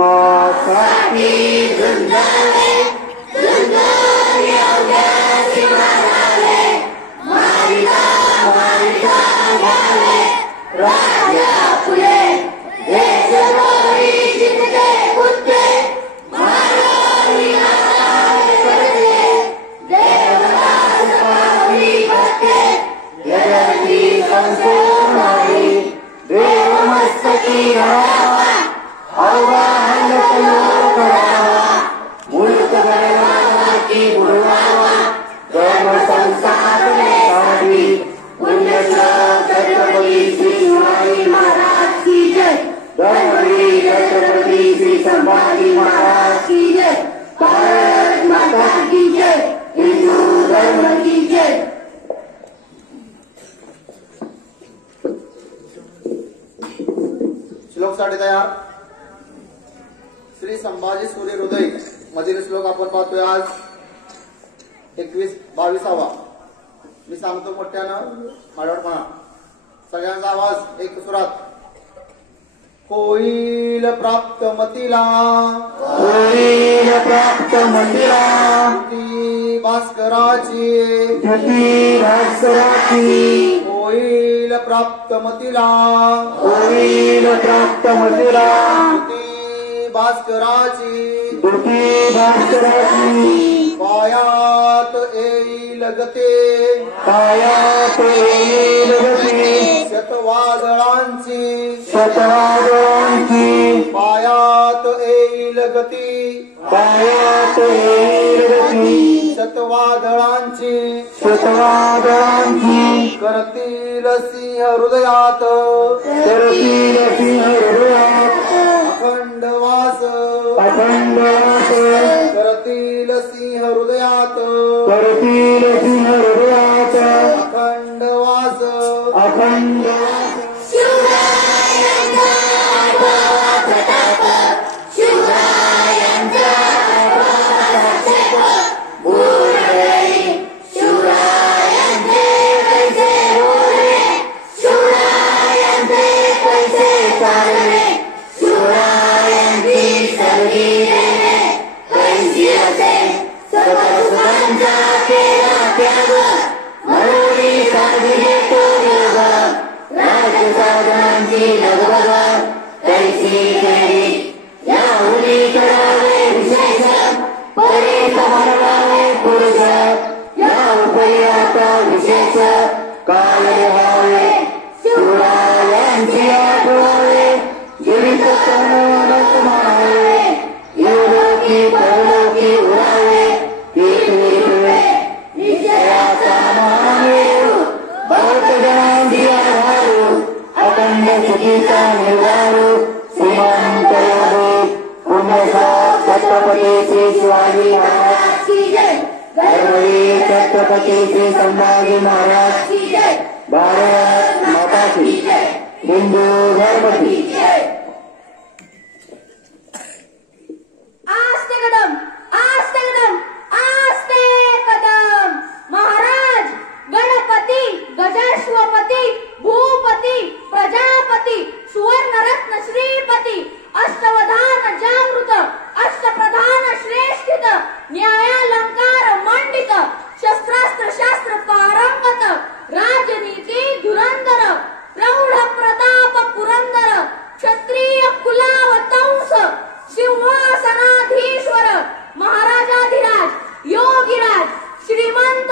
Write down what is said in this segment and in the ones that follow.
धर्मासाठी झुंजले झुंजले अवघ्या शिवराले मारिता मारिता झाले राजा फुले देशद्रोही जिंकते कुत्ते मानवी नाश करते देवदास पावी भक्ते यदि संपूर्णाई देव मस्तकी राहावा आवाहन कलो करावा मुल्क गणना की बुडवावा धर्म संस्थापनेसाठी पुण्यश्लोक छत्रपती श्री शिवाजी महाराज की जय धर्मवीर छत्रपती श्री संभाजी महाराज की जय भारत माता की जय हिंदू धर्म की जय। श्लोक साठी तयार। श्री संभाजी सूर्य हृदय मधील श्लोक आपण पाहतोय आज 21-22. मी सांगतो मोठ्यानं माझ्यावर म्हणा सगळ्यांचा आवाज एक सुरात। होईल प्राप्त मतीला होईल प्राप्त मतीला ती भास्कराची होईल प्राप्त मतीला होईल प्राप्त मतीला ती भास्कराची पायात येईल गते पायात येईल गती शतवादळांची पायात येईल गती पायात येईल गती शतवादळांची करतील सिंह हृदयात अखंड वास करतील सिंह हृदयात अखंड वास छत्रपती श्री शिवाजी महाराज की जय धर्मवीर छत्रपती श्री संभाजी महाराज की जय भारत माता की जय हिंदू धर्म की जय। आस्ते कदम आस्ते कदम आस्ते कदम महाराज गणपती गजेश्वपती भूपती प्रजापती सुवर्णरत्न श्रीपती अष्टवधान जागृत अष्टप्रधान श्रेष्ठित न्यायालंकार मंडित शस्त्रास्त्र शास्त्र पारंगत राजनीती धुरंधर प्रौढ प्रताप पुरंदर क्षत्रिय कुलावतंस सिंहासनाधीश्वर महाराजाधिराज योगीराज श्रीमंत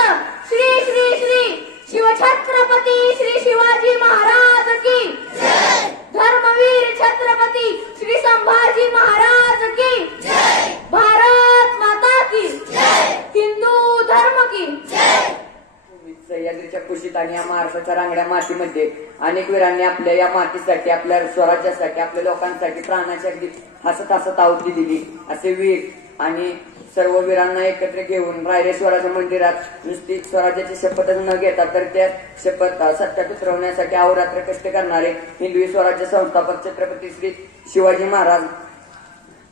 श्री श्री श्री शिवछत्रपती श्री शिवाजी महाराज की जय धर्मवीर छत्रपती श्री संभाजी महाराज की जय भारत माता की जय हिंदू धर्म की जय। सह्याद्रीच्या कुशीत आणि या महाराष्ट्राच्या रांगड्या मातीमध्ये अनेक वीरांनी आपल्या या मातीसाठी आपल्या स्वराज्यासाठी आपल्या लोकांसाठी प्राणाची अगदी हसत हसत आहुती दिली। असे वीर आणि सर्व वीरांना एकत्र घेऊन रायरेश्वराच्या मंदिरात नुसती स्वराज्याची शपथ न घेता तर त्या शपथ सत्यात उतरवण्यासाठी अहोरात्र कष्ट करणारे हिंदवी स्वराज्य संस्थापक छत्रपती श्री शिवाजी महाराज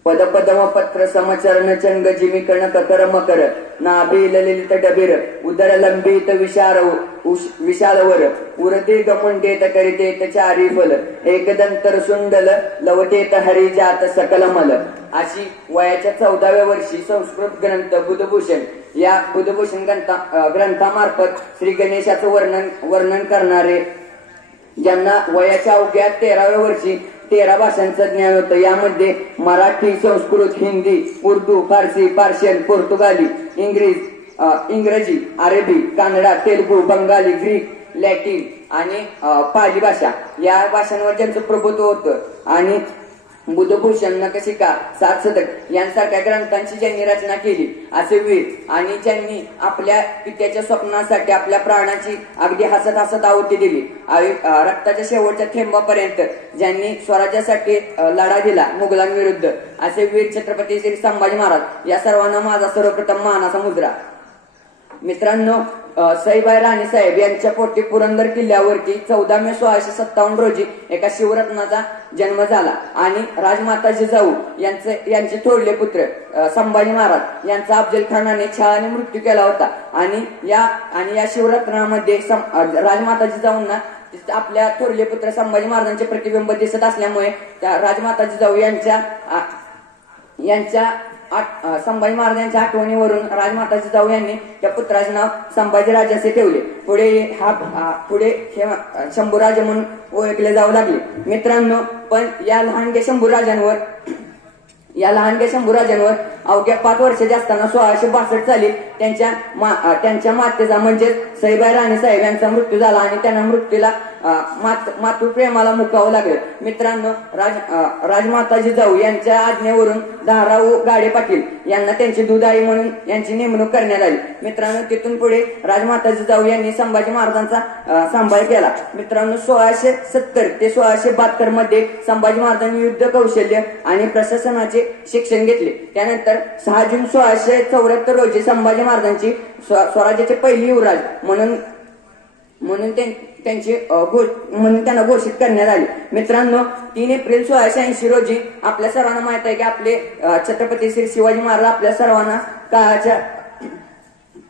पद पदम पत्र समचरण चंग जिमिकण ककर मकर नाभी ललित डबीर उदर लंबित विशालवर उरदीर्घ मुंडेत करितेत चारी फल एकदंतर सुंडल लवटेत हरिजात सकल मल. अशी वयाच्या 14व्या वर्षी संस्कृत ग्रंथ बुधभूषण या बुधभूषण ग्रंथामार्फत श्री गणेशाचं वर्णन करणारे, ज्यांना वयाच्या अवघ्या 13व्या वर्षी 13 भाषांचं ज्ञान होतं. यामध्ये मराठी, संस्कृत, हिंदी, उर्दू, फारसी, पर्शियन, पोर्तुगाली, इंग्रजी, अरेबी, कानडा, तेलुगू, बंगाली, ग्रीक, लॅटिन आणि पाली भाषा या भाषांवर ज्यांचं प्रभुत्व होतं. आणि बुधभूषण, नखशिखा, 7 शतक यांसारख्या ग्रंथांची ज्यांनी रचना केली असे वीर, आणि ज्यांनी आपल्या पित्याच्या स्वप्नासाठी आपल्या प्राणाची अगदी हसत हसत आहुती दिली, रक्ताच्या शेवटच्या थेंबापर्यंत ज्यांनी स्वराज्यासाठी लढा दिला मुघलांविरुद्ध, असे वीर छत्रपती श्री संभाजी महाराज या सर्वांना माझा सर्वप्रथम मानाचा मुजरा. मित्रांनो, सईबाई राणीसाहेब यांच्या पोटी पुरंदर किल्ल्यावरती 14 मे 1657 रोजी एका शिवरत्नाचा जन्म झाला आणि राजमाता जिजाऊ यांचे थोरले पुत्र संभाजी महाराज यांचा अफजल खानाने छळाने मृत्यू केला होता. आणि या शिवरत्नामध्ये राजमाता जिजाऊंना आपल्या थोरले पुत्र संभाजी महाराजांचे प्रतिबिंब दिसत असल्यामुळे त्या राजमाता जिजाऊ यांच्या संभाजी महाराजांच्या आठवणीवरून राजमाता जिजाऊ यांनी त्या पुत्राचे नाव संभाजीराजे असे ठेवले. पुढे शंभूराजे म्हणून ओळखले जाऊ लागले. मित्रांनो, पण या लहानग्या शंभूराजांवर अवघ्या 5 वर्षाचे असताना 1662 साली त्यांच्या मातेचा म्हणजेच सईबाई राणीसाहेब यांचा मृत्यू झाला आणि त्यांना मृत्यूला मातृप्रेमाला मुकावं लागलं. मित्रांनो, राजमाता जिजाऊ यांच्या आज्ञेवरून धाराऊ गाडे पाटील यांना त्यांची दुधाई म्हणून यांची नेमणूक करण्यात आली. मित्रांनो, तिथून पुढे राजमाता जिजाऊ यांनी संभाजी महाराजांचा सांभाळ केला. मित्रांनो, 1670 ते 1672 मध्ये संभाजी महाराजांनी युद्ध कौशल्य आणि प्रशासनाचे शिक्षण घेतले. त्यानंतर 6 जून 1674 रोजी संभाजी महाराजांची स्वराज्याचे पहिली युवराज म्हणून त्यांना घोषित करण्यात आले. मित्रांनो, 3 एप्रिल 1680 रोजी आपल्या सर्वांना माहित आहे की आपले छत्रपती श्री शिवाजी महाराज आपल्या सर्वांना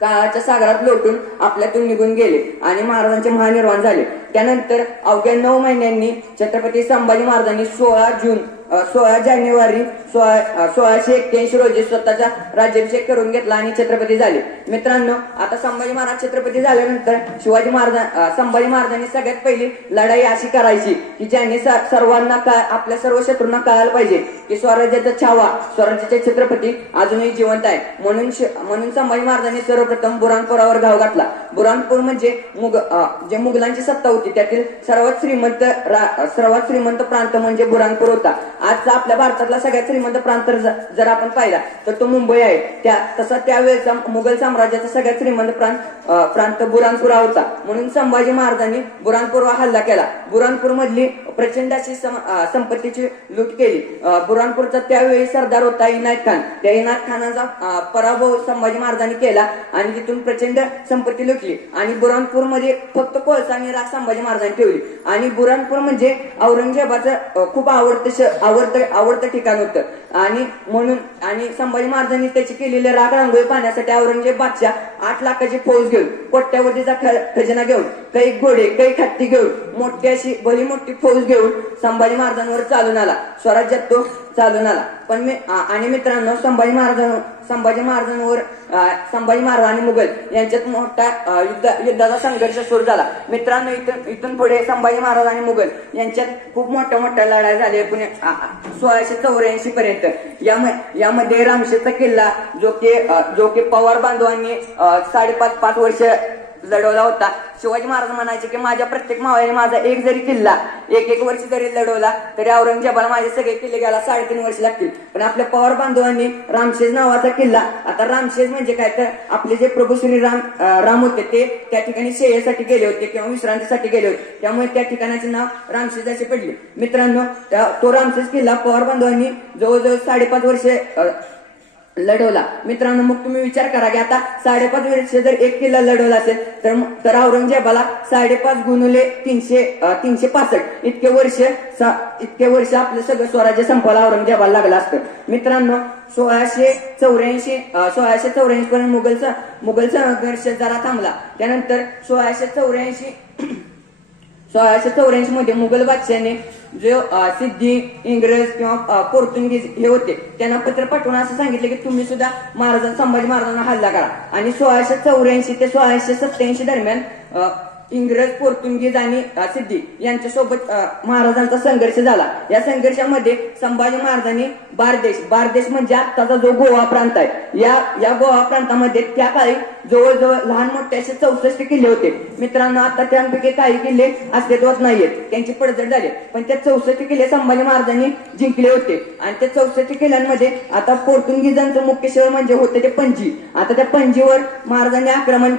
काळाच्या सागरात लोटून आपल्यातून निघून गेले आणि महाराजांचे महानिर्वाण झाले. त्यानंतर अवघ्या 9 महिन्यांनी छत्रपती संभाजी महाराजांनी 16 जानेवारी 1681 रोजी स्वतःचा राज्याभिषेक करून घेतला आणि छत्रपती झाले. मित्रांनो, आता संभाजी महाराज छत्रपती झाल्यानंतर संभाजी महाराजांनी सगळ्यात पहिली लढाई अशी करायची की ज्यांनी सर्वांना आपल्या सर्व शत्रूंना कळायला पाहिजे की स्वराज्याचा छावा, स्वराज्याचे छत्रपती अजूनही जिवंत आहे. म्हणून संभाजी महाराजांनी सर्वप्रथम बुराणपुरावर घाव घातला. बुराणपूर म्हणजे जे मुघलांची सत्ता होती त्यातील सर्वात श्रीमंत प्रांत म्हणजे बुराणपूर होता. आजचा आपल्या भारतातला सगळ्यात श्रीमंत प्रांत जर आपण पाहिला तर तो मुंबई आहे. तसा त्यावेळेचा मुघल साम्राज्याचा सगळ्यात श्रीमंत प्रांत बुराणपूर होता. म्हणून संभाजी महाराजांनी बुराणपूरवर हल्ला केला. बुराणपूर मधली प्रचंड अशी संपत्तीची लूट केली. बुराणपूरचा त्यावेळी सरदार होता इनायत खान. त्या इनायत खानाचा पराभव संभाजी महाराजांनी केला आणि तिथून प्रचंड संपत्ती लुटली. आणि बुराणपूर मध्ये फक्त कोळसा आणि राख संभाजी महाराजांनी ठेवली. आणि बुराणपूर म्हणजे औरंगजेबाचं खूप आवडतं ठिकाण होतं. आणि संभाजी महाराजांनी त्याची केलेली राख रांगोळी पाहण्यासाठी औरंगजेब बादशाह 8 लाखाची फौज घेऊन, कोट्यावधीचा खजिना घेऊन, काही घोडे, काही हत्ती घेऊन, मोठी अशी भली मोठी फौज घेऊन संभाजी महाराजांवर चालून आला. स्वराज्यात तो चालून आला. आणि मित्रांनो, संभाजी महाराज आणि मुघल यांच्यात मोठा युद्धाचा संघर्ष सुरू झाला. मित्रांनो, इथून पुढे संभाजी महाराज आणि मुघल यांच्यात खूप मोठ्या लढाई झाल्या. 1684 पर्यंत. यामध्ये रामशेरचा किल्ला जो की पवार बांधवांनी 5.5 वर्ष लढवला होता. शिवाजी महाराज म्हणायचे की माझ्या प्रत्येक मावळ्याने माझा एक जरी किल्ला 1 वर्ष जरी लढवला तरी औरंगजेबाला माझे सगळे किल्ले घ्यायला 3.5 वर्ष लागतील. पण आपल्या पवार बांधवांनी रामशेज नावाचा किल्ला, आता रामशेज म्हणजे काय तर आपले जे प्रभू श्री राम होते ते त्या ठिकाणी शय्येसाठी गेले होते किंवा विश्रांतीसाठी गेले होते, त्यामुळे त्या ठिकाणाचे नाव रामशेज असे पडले. मित्रांनो, तो रामशेज किल्ला पवार बांधवांनी जवळजवळ 5.5 वर्ष लढवला. मित्रांनो मग तुम्ही विचार करा की आता 5.5 वर्ष जर एक किल्ला लढवला असेल तर औरंगजेबाला 5.5 गुणुले 365 इतके वर्ष आपलं सगळं स्वराज्य संपवायला औरंगजेबाला लागलं असतं. मित्रांनो 1684 पर्यंत मुघल संघर्ष जरा थांबला. त्यानंतर 1684 मध्ये मुघल बादशाहाने जो सिद्धी इंग्रज किंवा पोर्तुगीज हे होते त्यांना पत्र पाठवून असं सांगितलं की तुम्ही सुद्धा संभाजी महाराजांना हल्ला करा. आणि 1684 ते 1687 दरम्यान इंग्रज, पोर्तुगीज आणि सिद्धी यांच्यासोबत महाराजांचा संघर्ष झाला. या संघर्षामध्ये संभाजी महाराजांनी बारदेश म्हणजे आत्ताचा जो गोवा प्रांत आहे या गोवा प्रांतामध्ये त्या काळी जवळजवळ लहान मोठे असे 64 किल्ले होते. मित्रांनो आता त्यांपैकी काही किल्ले अस्तित्वात नाहीयेत, त्यांची पडझड झाली, पण त्या 64 किल्ले संभाजी महाराजांनी जिंकले होते. आणि त्या 64 किल्ल्यांमध्ये आता पोर्तुगीजांचं मुख्य शहर म्हणजे होते ते पणजी. आता त्या पणजीवर महाराजांनी आक्रमण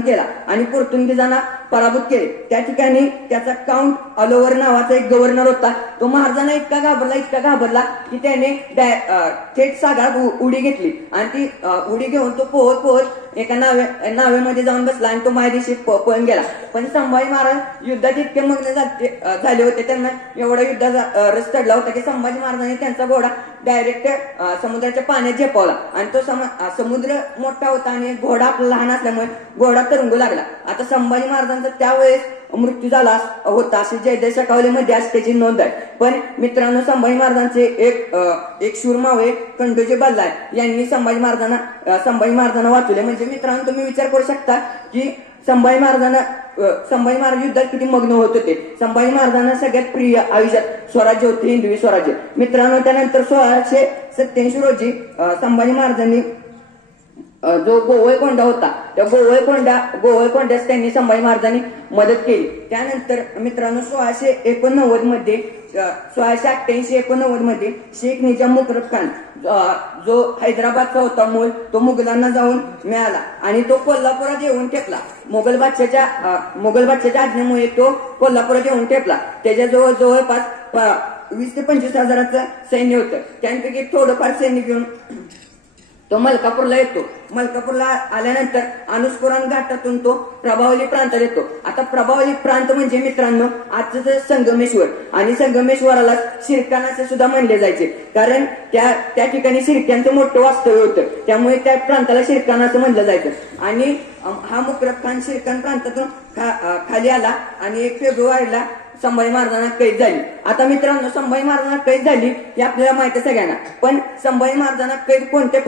केला आणि पोर्तुगीजांना पराभूत केले. त्या ठिकाणी त्याचा काउंट अलोवर नावाचा एक गव्हर्नर होता. तो महाराजांना इतका घाबरला की त्याने थेट सागरात उडी घेतली आणि ती उडी घेऊन तो पोहत एका नावेमध्ये जाऊन बसला आणि तो मायदेशी पळून गेला. पण संभाजी महाराज युद्धात इतके मग्न झाले होते, त्यांना एवढा युद्धाचा रस चढला होता की संभाजी महाराजांनी त्यांचा घोडा डायरेक्ट समुद्राच्या पाण्यात झेपावला. आणि तो समुद्र मोठा होता आणि घोडा आपला लहान असल्यामुळे घोडा तरंगू लागला. आता संभाजी महाराजांचा त्यावेळेस मृत्यू झाला होता अशी जयदेव शकावलीमध्ये आज त्याची नोंद आहे. पण मित्रांनो संभाजी महाराजांचे एक शूरमावे खंडोजी बल्लाळ यांनी संभाजी महाराजांना वाचवले. म्हणजे मित्रांनो तुम्ही विचार करू शकता की संभाजी महाराज युद्धात किती मग्न होत होते. संभाजी महाराजांना सगळ्यात प्रिय आयुष्यात स्वराज्य होते, हिंदवी स्वराज्य. मित्रांनो त्यानंतर 1687 रोजी संभाजी महाराजांनी जो गोवळकोंडा होता त्या गोवळकोंड्यास त्यांनी संभाजी महाराजांनी मदत केली. त्यानंतर मित्रांनो 1689 मध्ये शेख निजाम मुकरब खान जो हैदराबादचा होता मूळ, तो मुघलांना जाऊन मिळाला आणि तो कोल्हापुरात येऊन टेकला. मुघल बादशाच्या आज्ञेमुळे तो कोल्हापुरात येऊन टेकला. त्याच्या जवळपास 20 ते 25 हजाराचं सैन्य होतं. त्यांपैकी थोडंफार सैन्य घेऊन तो मलकापूरला येतो. मलकापूरला आल्यानंतर अनुस्पुरान घाटातून तो प्रभावली प्रांतात येतो. आता प्रभावली प्रांत म्हणजे मित्रांनो आजचं संगमेश्वर, आणि संगमेश्वराला शिरकाण असे सुद्धा म्हणले जायचे, कारण त्या ठिकाणी शिरक्यांचं मोठं वास्तव्य होतं, त्यामुळे त्या प्रांताला शिरकाण असं म्हणलं जायचं. आणि हा मुकरब खान शिरकाण प्रांतातून खाली आला आणि 1 फेब्रुवारीला संभाजी महाराजांना कैद झाली. आता मित्रांनो संभाजी महाराजांना कैद झाली हे आपल्याला माहिती आहे सगळ्यांना, पण संभाजी महाराजांना कैद कोणत्या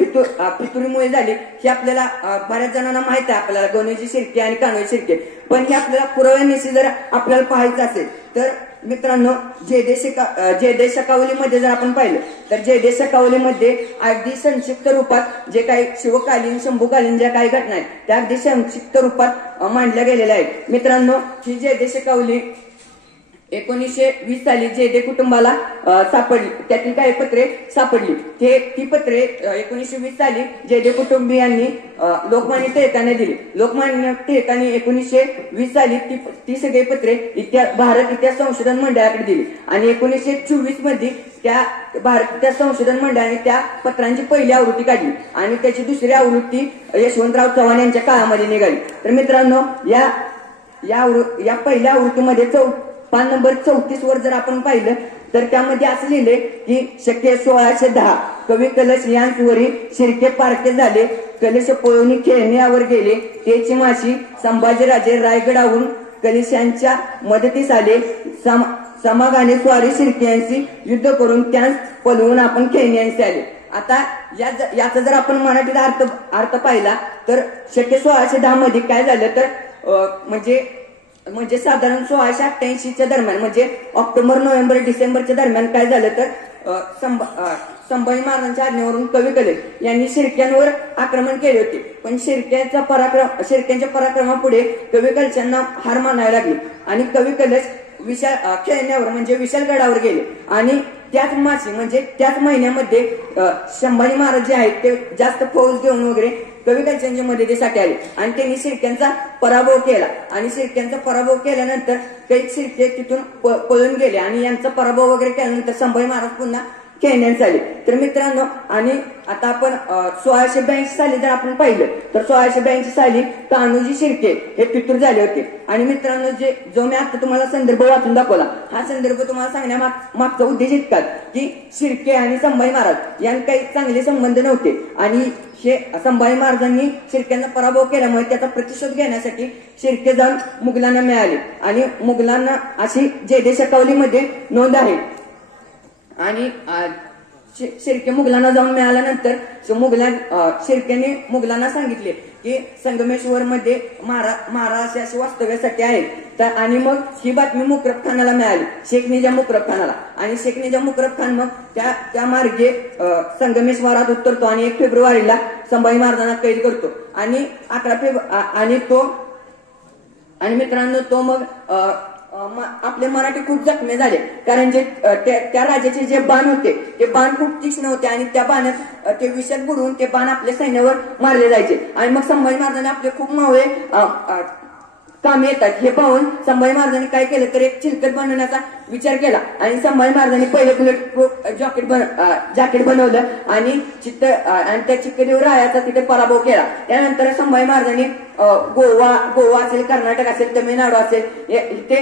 फितुरीमुळे झाली हे आपल्याला बऱ्याच जणांना माहित आहे, आपल्याला गणोजी शिर्के आणि कान्होजी शिर्के. पण हे आपल्याला पुराव्यानिशी जर आपल्याला पाहायचं असेल तर मित्रांनो जयदेव शकावलीमध्ये जर आपण पाहिलं तर जयदेव शकावलीमध्ये अगदी संक्षिप्त रूपात जे काही शिवकालीन शंभूकालीन ज्या काही घटना आहेत त्या अगदी संक्षिप्त रूपात मांडल्या गेलेल्या आहेत. मित्रांनो ही जयदेव शकावली 1920 साली जयदेव कुटुंबाला सापडली, त्यातील काही पत्रे सापडली. ती पत्रे 1920 साली जयदेव कुटुंबियांनी लोकमान्य टिळकांना दिली. लोकमान्य टिळकांनी 1920 साली ती सगळी पत्रे भारत इतिहास संशोधन मंडळाकडे दिली आणि 1924 मध्ये त्या भारत इतिहास संशोधन मंडळाने त्या पत्रांची पहिली आवृत्ती काढली आणि त्याची दुसरी आवृत्ती यशवंतराव चव्हाण यांच्या काळामध्ये निघाली. तर मित्रांनो या पहिल्या आवृत्तीमध्ये पान नंबर 34 वर जर आपण पाहिलं तर त्यामध्ये असं लिहिले की शके 1610 कवी कलश यांचवरी शिर्के पारखे झाले, कलश पळून खेळण्यावर गेले, त्याची माशी संभाजीराजे रायगडाहून कलशांच्या मदतीस आले, समागाने स्वारी शिर्क्यांशी युद्ध करून त्यांस पळवून आपण खेळण्यांशी आले. आता याचा जर आपण मराठीत अर्थ पाहिला तर शके 1610 मध्ये काय झालं तर म्हणजे साधारण 1688च्या दरम्यान म्हणजे ऑक्टोबर नोव्हेंबर डिसेंबरच्या दरम्यान काय झालं तर संभाजी महाराजांच्या आज्ञेवरून कवी कलश यांनी शिर्क्यांवर आक्रमण केले होते, पण शिर्क्यांच्या पराक्रमापुढे कवी कलशांना हार मानावी लागली आणि कवी कलश खेळण्यावर म्हणजे विशालगडावर गेले आणि त्याच मासी म्हणजे त्याच महिन्यामध्ये संभाजी महाराज जे आहेत ते जास्त फौज घेऊन वगैरे कवी कालच्यांच्या मदतीसाठी आले आणि त्यांनी शिर्क्यांचा पराभव केला आणि शिर्क्यांचा पराभव केल्यानंतर काही शिर्के तिथून पळून गेले आणि यांचा पराभव वगैरे केल्यानंतर संभाजी महाराज पुन्हा खेळण्यात आले. तर मित्रांनो, आणि आता आपण 1682 साली जर आपण पाहिलं तर 1682 साली कान्होजी शिर्के हे पितूर झाले होते. आणि मित्रांनो, जो मी आता तुम्हाला संदर्भ वाचून दाखवला, हा संदर्भ तुम्हाला सांगण्यामागचा उद्देश इतकाच की शिर्के आणि संभाजी महाराज यांना काही चांगले संबंध नव्हते आणि हे संभाजी महाराजांनी शिर्क्यांचा पराभव केल्यामुळे त्याचा प्रतिशोध घेण्यासाठी शिर्के जाऊन मुघलांना मिळाले आणि मुघलांना अशी जयदेशकावलीमध्ये नोंद आहे. आणि शिर्के मुघलांना जाऊन मिळाल्यानंतर शिर्केने मुघलांना सांगितले की संगमेश्वर मध्ये महाराज असे वास्तव्यासाठी आहेत. आणि मग ही बातमी मुकरब खानाला मिळाली, शेख निजाम मुकरब खानाला. आणि शेख निजाम मुकरब खान मग त्या मार्गे संगमेश्वरात उतरतो आणि 1 फेब्रुवारीला संभाजी महाराजांना कैद करतो आणि 11 फेब्रुवारी आणि मित्रांनो तो मग आपले मराठी खूप जखमी झाले, कारण त्या राजाचे जे बाण होते ते बाण खूप तीक्ष्ण होते आणि त्या बाणात ते विषात बुडवून ते बाण आपल्या सैन्यावर मारले जायचे. आणि मग संभाजी महाराजांनी आपले खूप मावळे कामे येतात हे पाहून संभाजी महाराजांनी काय केलं तर एक चिलकत बनवण्याचा विचार केला आणि संभाजी महाराजांनी पहिले बुलेट प्रूफ जॅकेट बनवलं आणि त्या चिक्कदेव रायाचा तिथे पराभव केला. त्यानंतर संभाजी महाराजांनी गोवा असेल, कर्नाटक असेल, तमिळनाडू असेल, इथे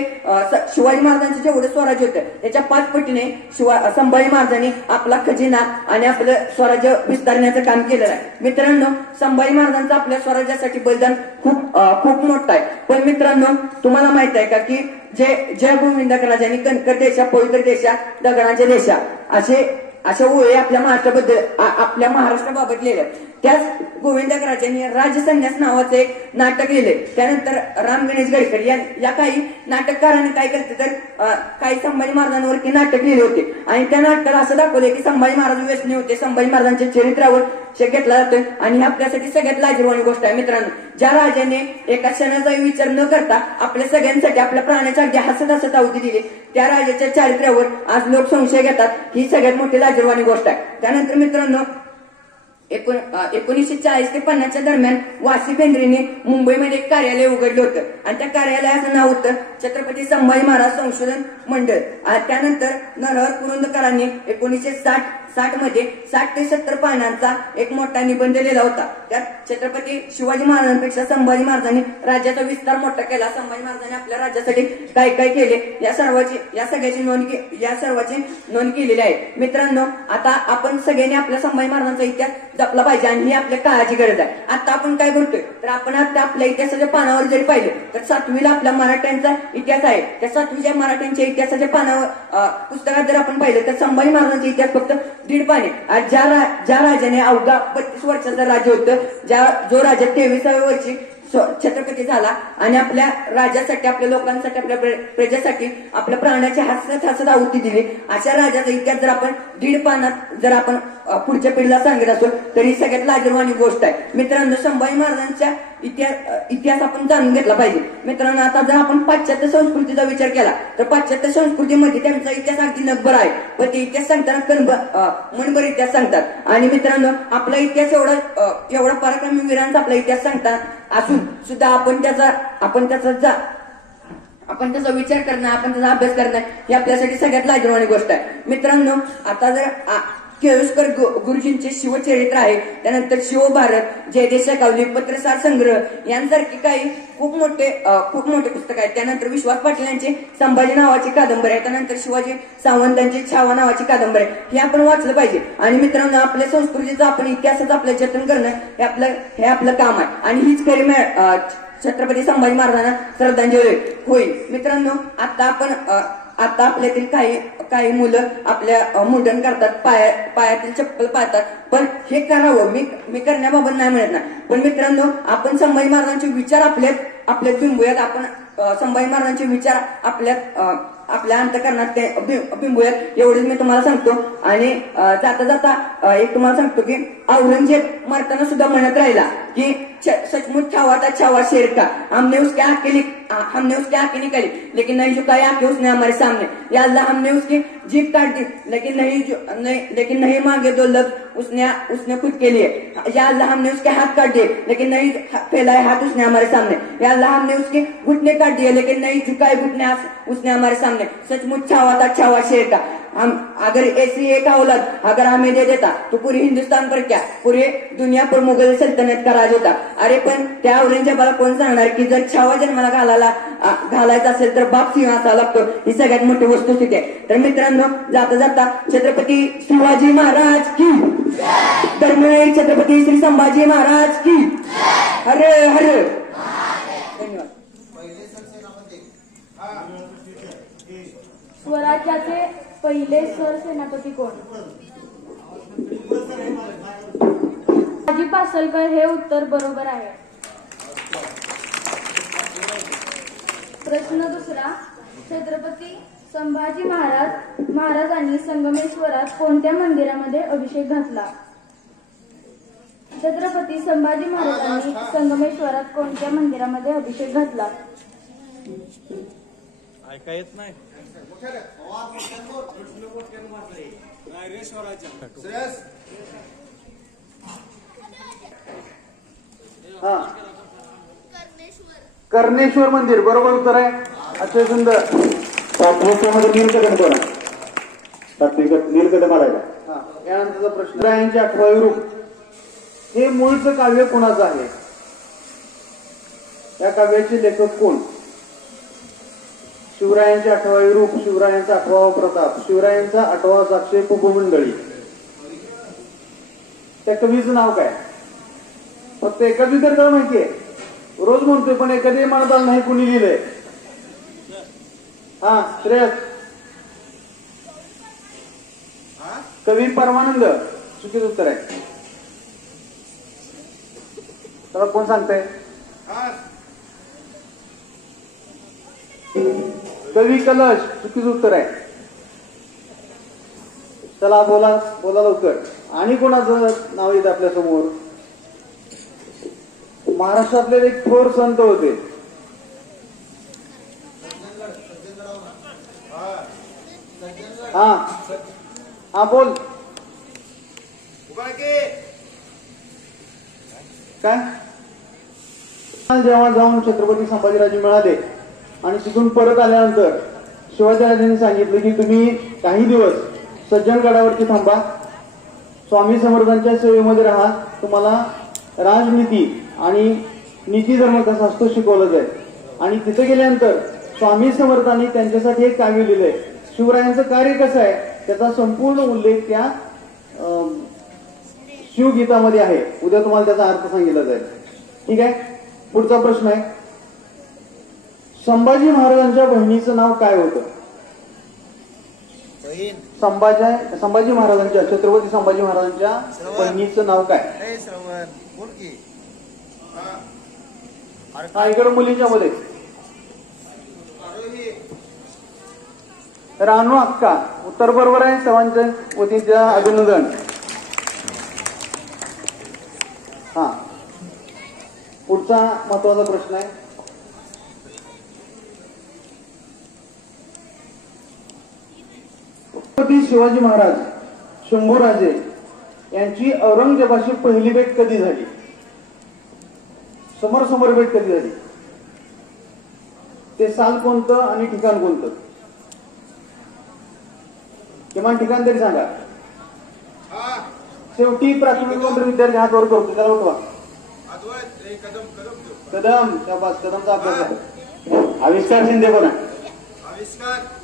शिवाजी महाराजांचे जेवढे स्वराज्य होतं त्याच्या 5 पटीने संभाजी महाराजांनी आपला खजिना आणि आपलं स्वराज्य विस्तारण्याचं काम केलेलं आहे. मित्रांनो, संभाजी महाराजांचं आपल्या स्वराज्यासाठी बलिदान खूप मोठं आहे. पण मित्रांनो, तुम्हाला माहित आहे का की जय गोविंदक राजांनी कणकर देशा, पवित्र देशा, दगडांच्या देशा अशा ओळी आपल्या महाराष्ट्राबाबत लिहिल्या. त्याच गोविंदक राजांनी राजसन्यास नावाचं एक नाटक लिहिले. त्यानंतर राम गणेश गडकरी या काही नाटककारांनी काय केलं तर काही संभाजी महाराजांवरती नाटक लिहिले होते आणि त्या नाटकाला असं दाखवले की संभाजी महाराज व्यसनी होते, संभाजी महाराजांच्या चरित्रावर घेतला जातोय आणि ही आपल्यासाठी सगळ्यात लाजिरवाणी गोष्ट आहे. मित्रांनो, ज्या राजाने एका क्षणाचा विचार न करता आपल्या सगळ्यांसाठी आपल्या प्राण्याच्या अगदी हसत आहुती दिली, त्या राजाच्या चारित्र्यावर आज लोक संशय घेतात, ही सगळ्यात मोठी लाजिरवाणी गोष्ट आहे. त्यानंतर मित्रांनो, 1940 ते 50च्या दरम्यान वासी बेंद्रेने मुंबईमध्ये एक कार्यालय उघडलं होतं आणि त्या कार्यालयाचं नाव होतं छत्रपती संभाजी महाराज संशोधन मंडळ. त्यानंतर नरहर कुरुंदकरांनी 1960 मध्ये 60 ते 70 पानांचा एक मोठा निबंध लिहिला होता. त्यात छत्रपती शिवाजी महाराजांपेक्षा संभाजी महाराजांनी राज्याचा विस्तार मोठा केला, संभाजी महाराजांनी आपल्या राज्यासाठी काय काय केले या सगळ्याची नोंद केलेली आहे. मित्रांनो, आता आपण सगळ्यांनी आपल्या संभाजी महाराजांचा इतिहास जपला पाहिजे आणि ही आपल्या काळाची गरज आहे. आता आपण काय करतोय तर आपण आता आपल्या इतिहासाच्या पानावर जरी पाहिलं तर 7वीला आपल्या मराठ्यांचा इतिहास आहे. त्या 7वीच्या मराठ्यांच्या इतिहासाच्या पानावर पुस्तकात जर आपण पाहिलं तर संभाजी महाराजांचा इतिहास फक्त 1.5 पाने. ज्या राजाने अवघा 32 वर्षाचं राज्य होतं, जो राजा 23व्या वर्षी छत्रपती झाला आणि आपल्या राज्यासाठी, आपल्या लोकांसाठी, आपल्या प्रजेसाठी आपल्या प्राण्याची हसत आहुती दिली, अशा राजाचा इतिहास जर आपण 1.5 पानात जर आपण पुढच्या पिढीला सांगत असतो तर ही सगळ्यात लाजिरवाणी गोष्ट आहे. मित्रांनो, संभाजी महाराजांच्या इतिहास आपण जाणून घेतला पाहिजे. मित्रांनो, आता जर आपण पाश्चात्य संस्कृतीचा विचार केला तर पाश्चात्य संस्कृतीमध्ये त्यांचा इतिहास अगदी नकबर आहे, पण ते इतिहास सांगताना मनभर इतिहास सांगतात. आणि मित्रांनो, आपला इतिहास एवढा पराक्रमी वीरांचा आपला इतिहास सांगता असून सुद्धा आपण त्याचा विचार करणं, आपण त्याचा अभ्यास करणं ही आपल्यासाठी सगळ्यात लाजिरवाणी गोष्ट आहे. मित्रांनो, आता जर केळुसकर गुरुजींचे शिवचरित्र आहे, त्यानंतर शिवभारत, जयदेशकावली, पत्रसार संग्रह यांसारखे काही खूप मोठे पुस्तक आहेत. त्यानंतर विश्वास पाटील यांचे संभाजी नावाची कादंबरी आहे, त्यानंतर शिवाजी सावंतांची छावा नावाची कादंबरी आहे. हे आपण वाचलं पाहिजे. आणि मित्रांनो, आपल्या संस्कृतीचं, आपण इतिहासाचं आपलं जतन करणं हे आपलं काम आहे आणि हीच खरी छत्रपती संभाजी महाराजांना श्रद्धांजली होईल. मित्रांनो, आता आपल्यातील काही मुलं आपल्या मुंडन करतात, पायातील चप्पल पाळतात, पण हे करावं, मी करण्याबाबत नाही म्हणत नाही. पण मित्रांनो, आपण संभाजी महाराजांचे विचार आपल्यात बिंबूयात, आपण संभाजी महाराजांचे विचार आपल्या अंतःकरणात बिंबूयात, एवढेच मी तुम्हाला सांगतो. आणि जाता एक तुम्हाला सांगतो की औरंगजेब मरताना सुद्धा म्हणत राहिला की सचमुच छावा था छावा शेर का, हमने उसके आंखें निकाली लेकिन नहीं झुकाई आंखें उसने हमारे सामने। या अल्लाह हमने उसकी जीभ काट दी लेकिन नहीं मांगे 2 लफ्ज उसने खुद के लिए। या अल्लाह हमने उसके हाथ काट दिए लेकिन नहीं फैलाए हाथ उसने हमारे सामने। या अल्लाह हमने उसके घुटने काट दिए लेकिन नहीं झुकाए घुटने उसने हमारे सामने। सचमुच छावा था छावा शेर का। हम अगर ऐसी एक औलाद अगर हमें दे देता तो पूरी हिंदुस्तान पर क्या पूरी दुनिया पर मुघल सल्तनत का राज होता। अरे पण त्या औरंगजेबाला कोण सांगणार की जर छावा जन्माला घालायचा असेल तर बाप सिंह असावा लागतो, ही सगळ्यात मोठी वस्तुस्थिती आहे। तर मित्रांनो, जाता जाता छत्रपती शिवाजी महाराज की, धर्मवीर छत्रपती श्री संभाजी महाराज की, हर हर। धन्यवाद। स्वराज्याचे पहिले सरसेनापती कोण? शिवाजी पासलकर हे उत्तर बरोबर आहे। प्रश्न दुसरा, छत्रपती संभाजी महाराजांनी संगमेश्वरात कोणत्या मंदिरामध्ये अभिषेक घातला? छत्रपती संभाजी महाराजांनी संगमेश्वरात कोणत्या मंदिरामध्ये अभिषेक घातला? ऐका येत नाही। कर्णेश्वर मंदिर बरोबर उत्तर आहे। अतिशय सुंदर। 7मध्ये नीलकंठ कोण आहे? 7 नीलकंठ मारायला। यानंतरचा प्रश्न, शिवरायांचे 8वे रूप हे मूळचं काव्य कोणाचं आहे? या काव्याचे लेखक कोण? शिवरायांचे 8वे रूप, शिवरायांचा 8वा प्रताप, शिवरायांचा 8वा साक्षेप उपमंडळी, त्या कवीचं नाव काय? फक्त एखादी तर काय माहितीये, रोज म्हणतोय पण एखादी म्हणत आलं नाही कुणी लिहिलंय। श्रेयस कवी परमानंद चुकीचं उत्तर आहे। तर कोण सांगताय? कवी कलश चुकीचं उत्तर आहे। चला बोला लवकर। आणि कोणाचं नाव येतं आपल्या समोर? महाराष्ट्रातले एक थोर संत होते। बोल काय? जेव्हा जाऊन छत्रपती संभाजीराजे मिळाले आणि तिथून परत आल्यानंतर शिवाजीराजांनी सांगितलं की तुम्ही काही दिवस सज्जनगडावरती थांबा, स्वामी समर्थांच्या सेवेमध्ये राहा, तुम्हाला राजनीती आणि नीती धर्म कसा असतो शिकवलं जाईल। आणि तिथे गेल्यानंतर स्वामी समर्थांनी त्यांच्यासाठी एक काव्य लिहिलंय, शिवरायांचं कार्य कसं आहे त्याचा संपूर्ण उल्लेख त्या शिवगीतामध्ये आहे। उद्या तुम्हाला त्याचा अर्थ सांगितला जाईल। ठीक आहे, पुढचा प्रश्न आहे, संभाजी महाराजांच्या बहिणीचं नाव काय होतं? संभाजी महाराजांच्या, छत्रपती संभाजी महाराजांच्या बहिणीचं नाव काय? इकडे मुलींच्या मध्ये रानू अक्का उत्तर बरोबर आहे। सर्वांच्या वतीच्या अभिनंदन। पुढचा महत्वाचा प्रश्न आहे, छत्रपती शिवाजी महाराज शंभूराजे यांची औरंगजेबाशी पहिली भेट कधी झाली? समोर भेट कधी झाली? ते साल कोणतं आणि ठिकाण कोणतं? किमान ठिकाण तरी सांगा। शेवटी प्राथमिक विद्यार्थी हात वर करतो, त्याला उठवा। कदम शाबास, कदमचा अभ्यास आहे। आविष्कार शिंदे कोण आहे?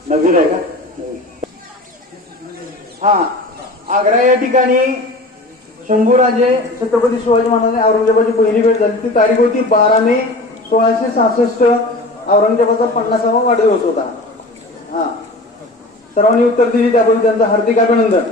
नवीन आहे का? आग्रा या ठिकाणी शंभूराजे छत्रपती शिवाजी महाराजांनी औरंगजेबाची पहिली भेट झाली। ती तारीख होती 12 मे 1666। औरंगजेबाचा 50वा वाढदिवस होता। सर्वांनी उत्तर दिली त्याबद्दल त्यांचं हार्दिक अभिनंदन।